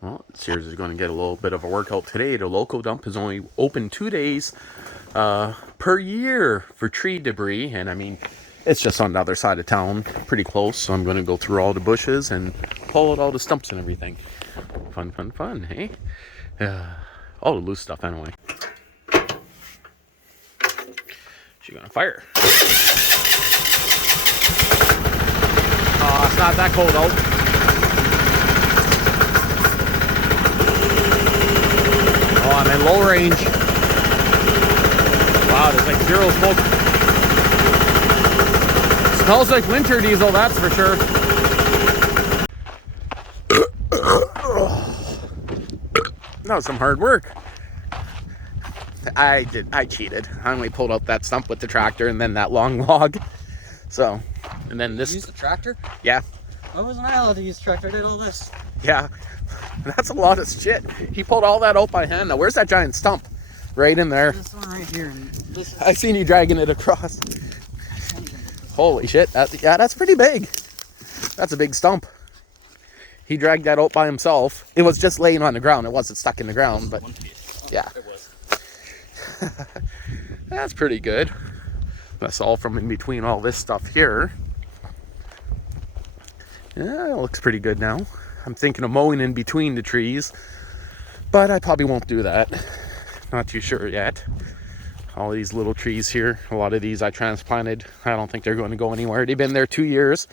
Well, Sears is going to get a little bit of a workout today. The local dump is only open 2 days per year for tree debris. And I mean, it's just on the other side of town, pretty close. So I'm going to go through all the bushes and pull out all the stumps and everything. Fun, fun, fun, hey? All the loose stuff anyway. She's going to fire. It's not that cold out. Oh, I'm in low range. Wow, there's like zero smoke. Smells like winter diesel, that's for sure. That was some hard work. I cheated. I only pulled out that stump with the tractor and then that long log. So, and then this. You used the tractor? Yeah. Why wasn't I allowed to use the tractor? I did all this. Yeah. That's a lot of shit. He pulled all that out by hand. Now, where's that giant stump? Right in there. This one right here. And this is... I seen you dragging it across. Holy shit. That's pretty big. That's a big stump. He dragged that out by himself. It was just laying on the ground. It wasn't stuck in the ground, but yeah. It was. That's pretty good. That's all from in between all this stuff here. Yeah, it looks pretty good now. I'm thinking of mowing in between the trees, but I probably won't do that. Not too sure yet. All these little trees here, a lot of these I transplanted. I don't think they're going to go anywhere. They've been there 2 years.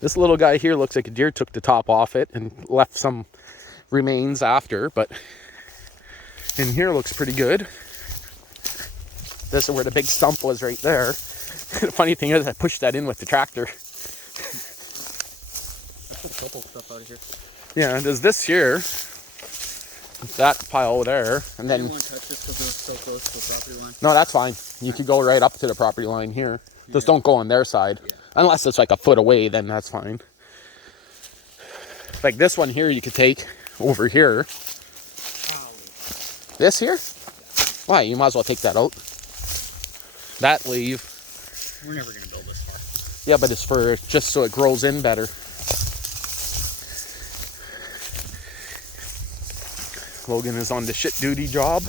This little guy here looks like a deer took the top off it and left some remains after, but in here looks pretty good. This is where the big stump was right there. The funny thing is I pushed that in with the tractor. Let's put a couple stuff out of here. Yeah, there's this here. That pile there. And I then didn't want to touch this because it was so close to the property line. no, that's fine. You could go right up to the property line here. Just don't go on their side. Yeah. Unless it's like a foot away, then that's fine. Like this one here you could take over here. This here? Why? You might as well take that out. That leave. We're never going to build this far. Yeah, but it's for just so it grows in better. Logan is on the shit duty job.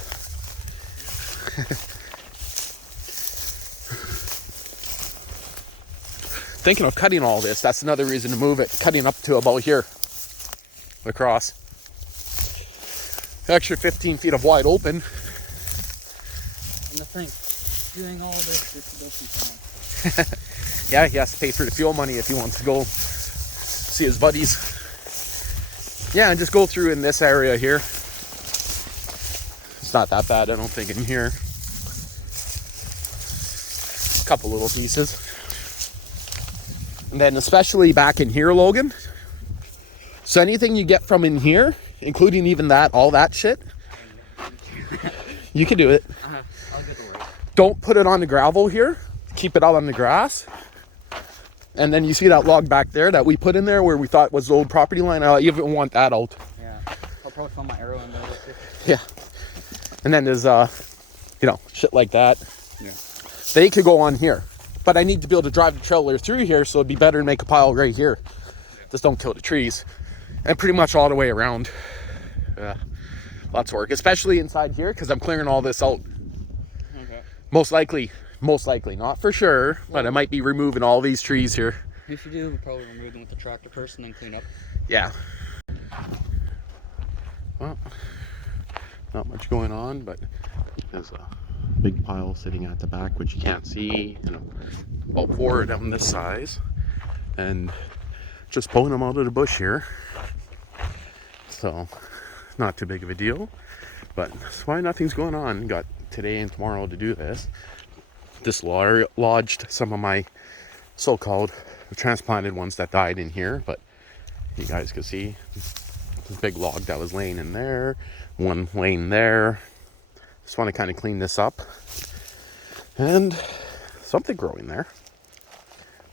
Thinking of cutting all this. That's another reason to move it. Cutting up to about here. Across. Extra 15 feet of wide open. And the thing, doing all this just to go through town. Yeah, he has to pay for the fuel money if he wants to go see his buddies. Yeah, and just go through in this area here. It's not that bad, I don't think, in here. A couple little pieces. And then especially back in here, Logan. So anything you get from in here, including even that, all that shit, you can do it. I'll get the word. Don't put it on the gravel here. Keep it out on the grass. And then you see that log back there that we put in there where we thought was the old property line. I even want that out. Yeah. I'll probably find my arrow in there. Yeah. And then there's, shit like that. Yeah. They could go on here. But I need to be able to drive the trailer through here, so it'd be better to make a pile right here. Just don't kill the trees. And pretty much all the way around. Lots of work, especially inside here, because I'm clearing all this out. Okay. Most likely, not for sure, but I might be removing all these trees here. If you do, we'll probably remove them with the tractor first and then clean up. Yeah. Well, not much going on, but there's a big pile sitting at the back, which you can't see, about 4 down this size, and just pulling them out of the bush here. So, not too big of a deal, but that's why nothing's going on. Got today and tomorrow to do this. Dislodged some of my so-called transplanted ones that died in here, but you guys can see this big log that was laying in there, one laying there. Just want to kind of clean this up, and something growing there.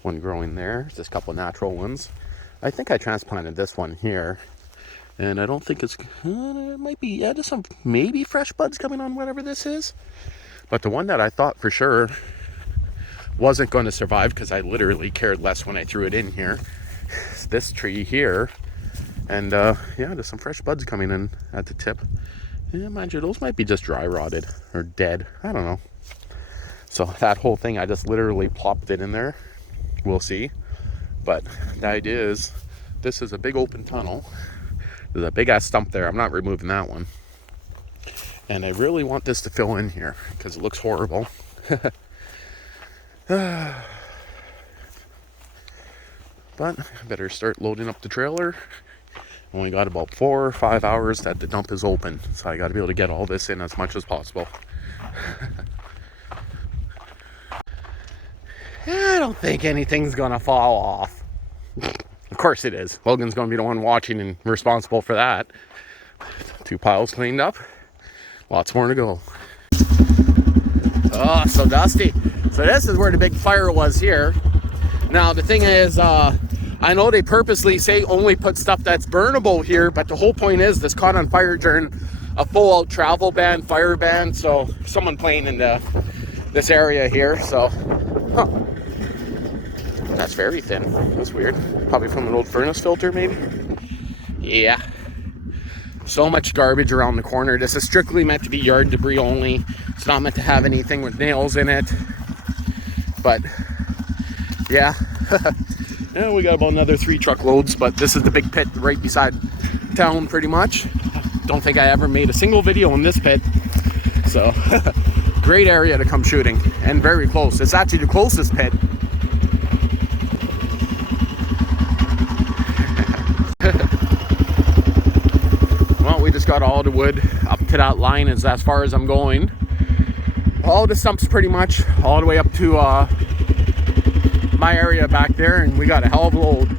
One growing there, just a couple natural ones. I think I transplanted this one here, and I don't think it's, it might be, yeah, there's some maybe fresh buds coming on whatever this is. But the one that I thought for sure wasn't going to survive, because I literally cared less when I threw it in here, this tree here, And yeah, there's some fresh buds coming in at the tip. Yeah, mind you, those might be just dry rotted or dead. I don't know. So that whole thing, I just literally plopped it in there. We'll see. But the idea is, this is a big open tunnel. There's a big ass stump there. I'm not removing that one. And I really want this to fill in here because it looks horrible. But I better start loading up the trailer. Only got about 4 or 5 hours that the dump is open, so I got to be able to get all this in as much as possible. I don't think anything's gonna fall off. Of course it is. Logan's gonna be the one watching and responsible for that. 2 piles cleaned up. Lots more to go. Oh, so dusty. So this is where the big fire was here. Now the thing is, I know they purposely say only put stuff that's burnable here, but the whole point is this caught on fire during a full out travel ban, fire ban. So someone playing in this area here. So that's very thin. That's weird. Probably from an old furnace filter, maybe. Yeah. So much garbage around the corner. This is strictly meant to be yard debris only. It's not meant to have anything with nails in it. But yeah. Yeah, we got about another 3 truckloads, but this is the big pit right beside town pretty much. Don't think I ever made a single video in this pit. So great area to come shooting and very close. It's actually the closest pit. Well, we just got all the wood up to that line as far as I'm going. All the stumps pretty much all the way up to my area back there, and we got a hell of a load.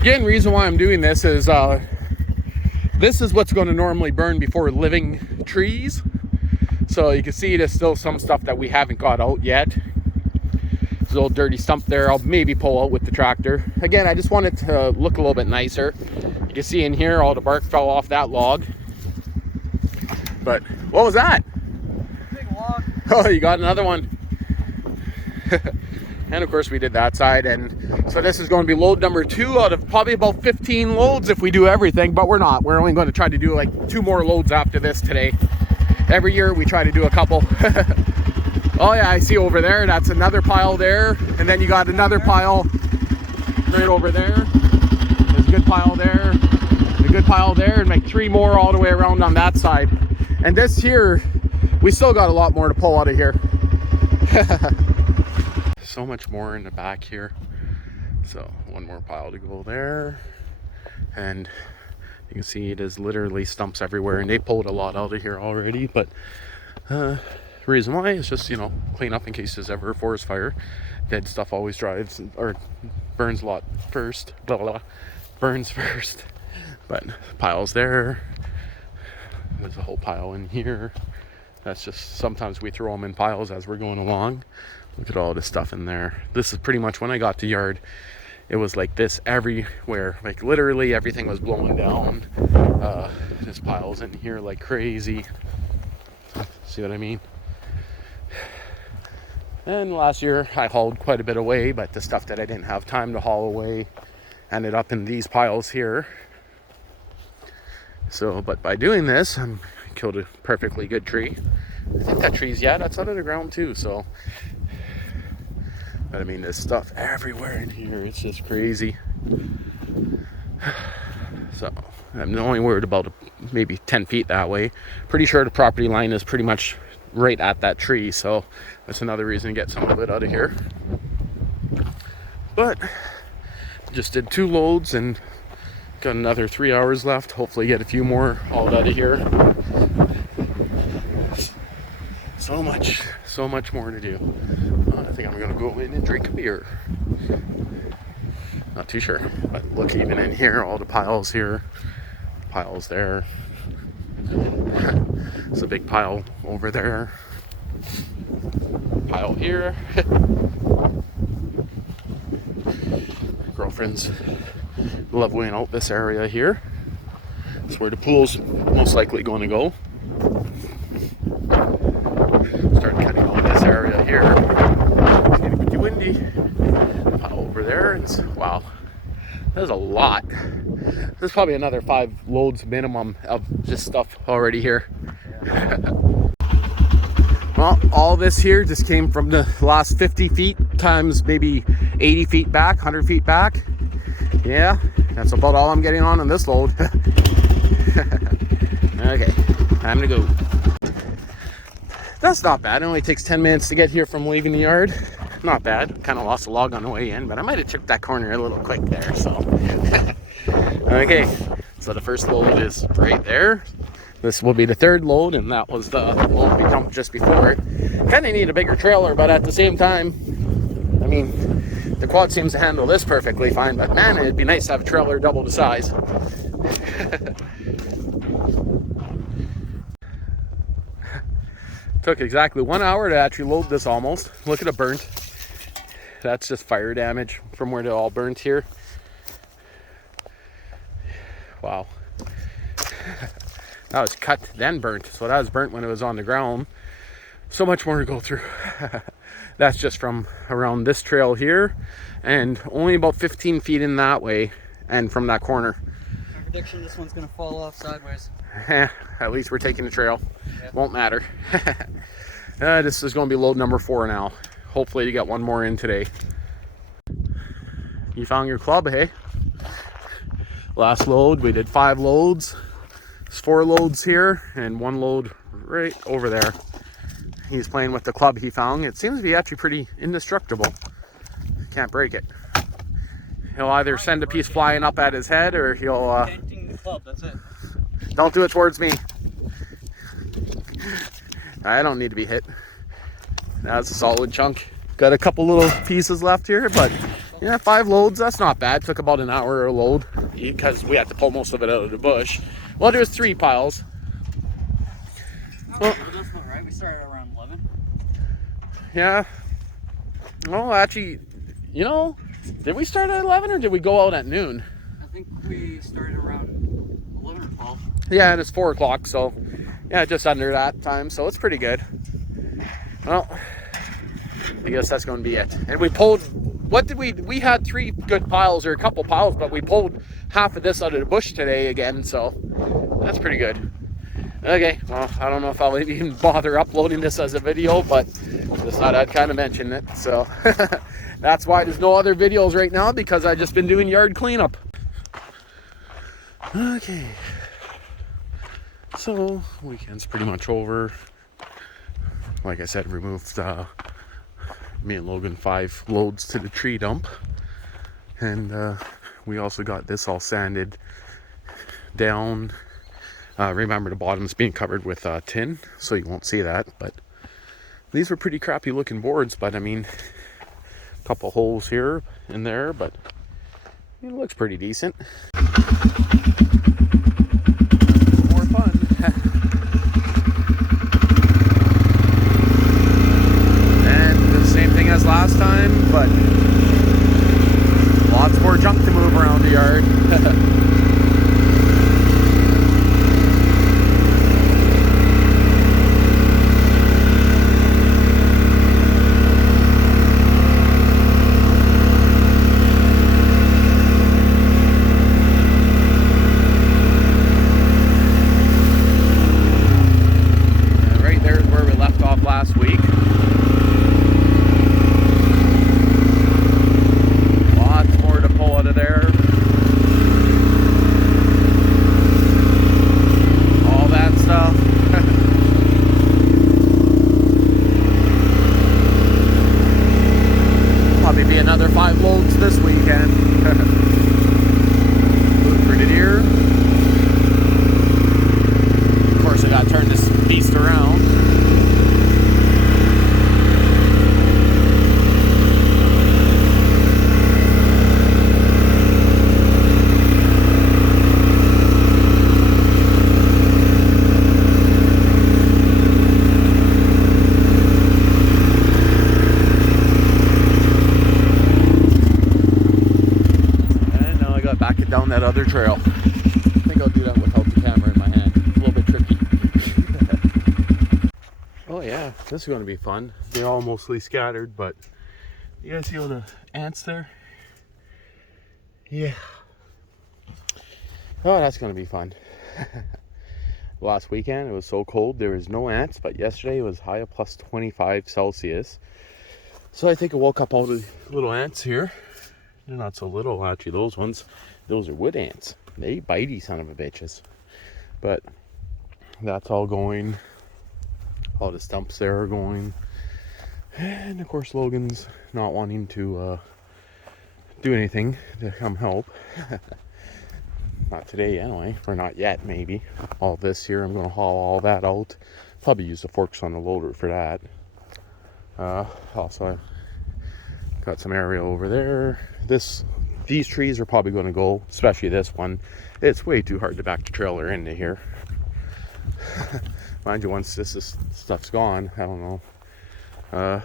Again, reason why I'm doing this is what's going to normally burn before living trees. So you can see there's still some stuff that we haven't got out yet. There's a little dirty stump there. I'll maybe pull out with the tractor. Again, I just want it to look a little bit nicer. You can see in here all the bark fell off that log. But what was that? Big log. Oh, you got another one. And of course we did that side, and so this is going to be load number 2 out of probably about 15 loads if we do everything, but we're not. We're only going to try to do like 2 more loads after this today. Every year we try to do a couple. Oh yeah, I see over there, that's another pile there, and then you got another pile right over there. There's a good pile there, a good pile there, and like 3 more all the way around on that side. And this here, we still got a lot more to pull out of here. So much more in the back here. So 1 more pile to go there, and you can see it is literally stumps everywhere, and they pulled a lot out of here already. But reason why is just, you know, clean up in case there's ever a forest fire. Dead stuff always drives or burns a lot first. Blah, blah, blah. Burns first. But piles there. There's a whole pile in here. That's just, sometimes we throw them in piles as we're going along. Look at all this stuff in there. This is pretty much when I got to yard, it was like this everywhere. Like literally everything was blowing down. There's piles in here like crazy. See what I mean? And last year I hauled quite a bit away, but the stuff that I didn't have time to haul away ended up in these piles here. So, but by doing this, I killed a perfectly good tree. I think that tree's, yeah, that's under the ground too, so. But I mean, there's stuff everywhere in here. It's just crazy. So, I'm only worried about maybe 10 feet that way. Pretty sure the property line is pretty much right at that tree, so that's another reason to get some of it out of here. But just did 2 loads and got another 3 hours left. Hopefully get a few more hauled out of here. So much more to do. I think I'm gonna go in and drink a beer. Not too sure, but look, even in here, all the piles here, piles there. There's a big pile over there. Pile here. Girlfriends love weighing out this area here. That's where the pool's most likely going to go. Start cutting out this area here. It's getting pretty windy. Pile over there. Wow. There's a lot. There's probably another 5 loads minimum of just stuff already here. Well, all this here just came from the last 50 feet times maybe 80 feet back, 100 feet back. Yeah, that's about all I'm getting on this load. Okay, time to go. That's not bad. It only takes 10 minutes to get here from leaving the yard. Not bad. Kind of lost a log on the way in, but I might have took that corner a little quick there, so. Okay, so the first load is right there. This will be the 3rd load, and that was the load we dumped just before it. Kind of need a bigger trailer, but at the same time, I mean, the quad seems to handle this perfectly fine, but man, it'd be nice to have a trailer double the size. Took exactly 1 hour to actually load this almost. Look at it burnt. That's just fire damage from where it all burnt here. Wow. That was cut then burnt, so that was burnt when it was on the ground. So much more to go through. That's just from around this trail here, and only about 15 feet in that way, and from that corner. My prediction, this one's gonna fall off sideways. At least we're taking the trail. Yep. Won't matter. This is going to be load number 4 now. Hopefully you get one more in today. You found your club, hey? Last load, we did 5 loads. There's 4 loads here and 1 load right over there. He's playing with the club he found. It seems to be actually pretty indestructible. Can't break it. He'll either send a piece flying up at his head, or he'll Denting the club, that's it. Don't do it towards me. I don't need to be hit. That's a solid chunk. Got a couple little pieces left here, but yeah, 5 loads, that's not bad. Took about an hour a load because we had to pull most of it out of the bush. Well, there's 3 piles. Well, that's not right. We started around 11. Yeah. Well, actually, you know, did we start at 11 or did we go out at noon? I think we started around 11 or 12. Yeah, and it's 4 o'clock, so yeah, just under that time, so it's pretty good. Well, I guess that's going to be it. And we pulled, what did we had 3 good piles, or a couple piles, but we pulled half of this out of the bush today again, so that's pretty good. Okay, well, I don't know if I'll even bother uploading this as a video, but just thought I'd kind of mention it, so that's why there's no other videos right now, because I've just been doing yard cleanup. Okay, so weekend's pretty much over. Like I said, removed me and Logan 5 loads to the tree dump, and we also got this all sanded down. Remember, the bottom's being covered with tin, so you won't see that, but these were pretty crappy looking boards, but I mean, a couple holes here and there, but it looks pretty decent. More fun. And the same thing as last time, but lots more junk to move around the yard. Last week. Lots more to pull out of there. All that stuff. Probably be another 5 loads this weekend. Food for the deer. Of course, I gotta turn this beast around. Down that other trail. I think I'll do that without the camera in my hand. It's a little bit tricky. Oh yeah, this is going to be fun. They're all mostly scattered, but you guys see all the ants there? Yeah, Oh, that's gonna be fun. Last weekend it was so cold there was no ants, but yesterday it was high of plus 25 Celsius. So I think I woke up all the little ants here. They're not so little, actually. Those are wood ants. They bitey son of a bitches. But that's all going. All the stumps there are going. And of course Logan's not wanting to do anything to come help. Not today anyway, or not yet maybe. All this here, I'm going to haul all that out. Probably use the forks on the loader for that. Also, I've got some area over there. These trees are probably going to go, especially this one. It's way too hard to back the trailer into here. Mind you, once stuff's gone, I don't know.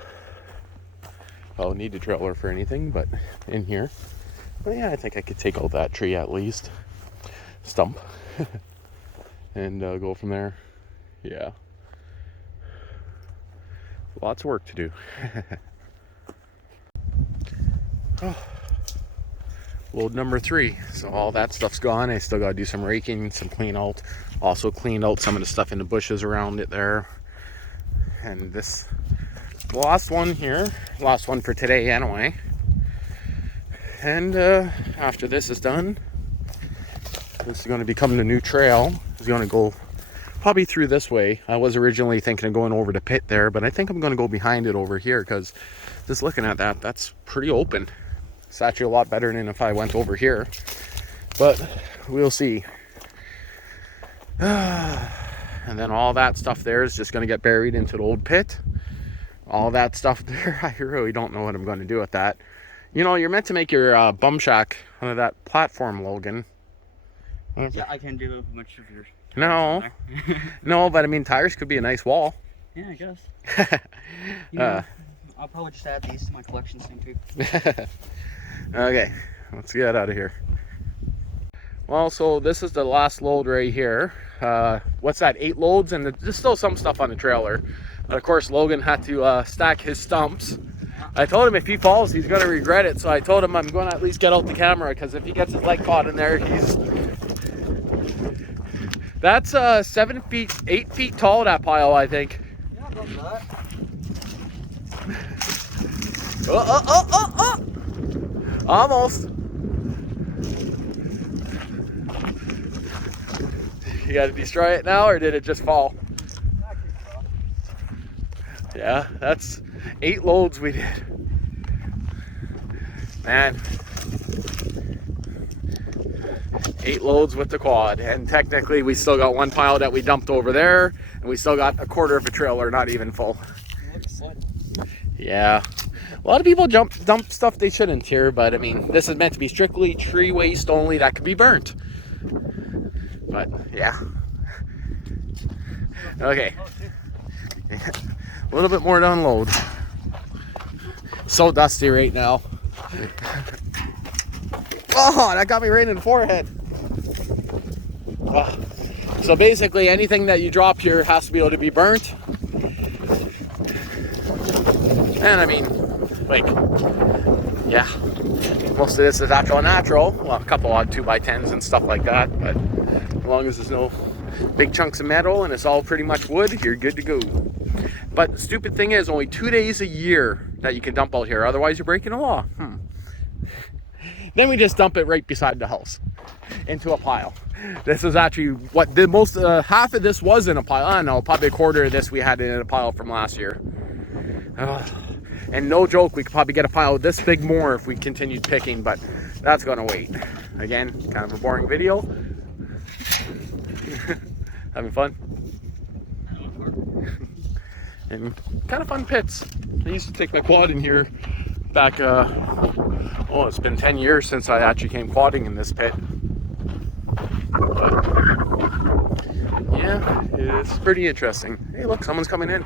I'll need the trailer for anything, but in here. But yeah, I think I could take out that tree at least. Stump. And go from there. Yeah. Lots of work to do. Oh. Load number 3. So all that stuff's gone. I still gotta do some raking, some clean out. Also cleaned out some of the stuff in the bushes around it there. And this last one here, last one for today anyway. And after this is done, this is going to become the new trail. It's going to go probably through this way. I was originally thinking of going over the pit there, but I think I'm going to go behind it over here because just looking at that, that's pretty open. It's actually a lot better than if I went over here, but we'll see. And then all that stuff there is just going to get buried into the old pit. All that stuff there, I really don't know what I'm going to do with that. You know, you're meant to make your bum shack under that platform, Logan. Yeah, I can't do much of your... No. No, but I mean, tires could be a nice wall. Yeah, I guess. You know, I'll probably just add these to my collection soon, too. Okay, let's get out of here. Well, so this is the last load right here. What's that, 8 loads? And there's still some stuff on the trailer. And of course, Logan had to stack his stumps. I told him if he falls, he's going to regret it. So I told him I'm going to at least get out the camera, because if he gets his leg caught in there, that's 7 feet, 8 feet tall, that pile, I think. Yeah, about that. Almost. You got to destroy it now, or did it just fall? Yeah, that's 8 loads we did. Man. 8 loads with the quad, and technically we still got one pile that we dumped over there, and we still got a quarter of a trailer not even full. Yeah, a lot of people dump stuff they shouldn't here, but I mean, this is meant to be strictly tree waste only that could be burnt. But yeah, okay. A little bit more to unload. So dusty right now. Oh, that got me right in the forehead. So basically anything that you drop here has to be able to be burnt. And I mean, like, yeah, most of this is natural. Well, a couple odd 2x10s and stuff like that, but as long as there's no big chunks of metal and it's all pretty much wood, you're good to go. But the stupid thing is, only 2 days a year that you can dump out here, otherwise you're breaking the law. Then we just dump it right beside the house into a pile. This is actually what the most, half of this was in a pile. I don't know, probably a quarter of this we had in a pile from last year. And no joke, we could probably get a pile this big more if we continued picking, but that's gonna wait. Again, kind of a boring video. Having fun? And kind of fun pits. I used to take my quad in here back, oh, it's been 10 years since I actually came quadding in this pit. But, yeah, it's pretty interesting. Hey, look, someone's coming in.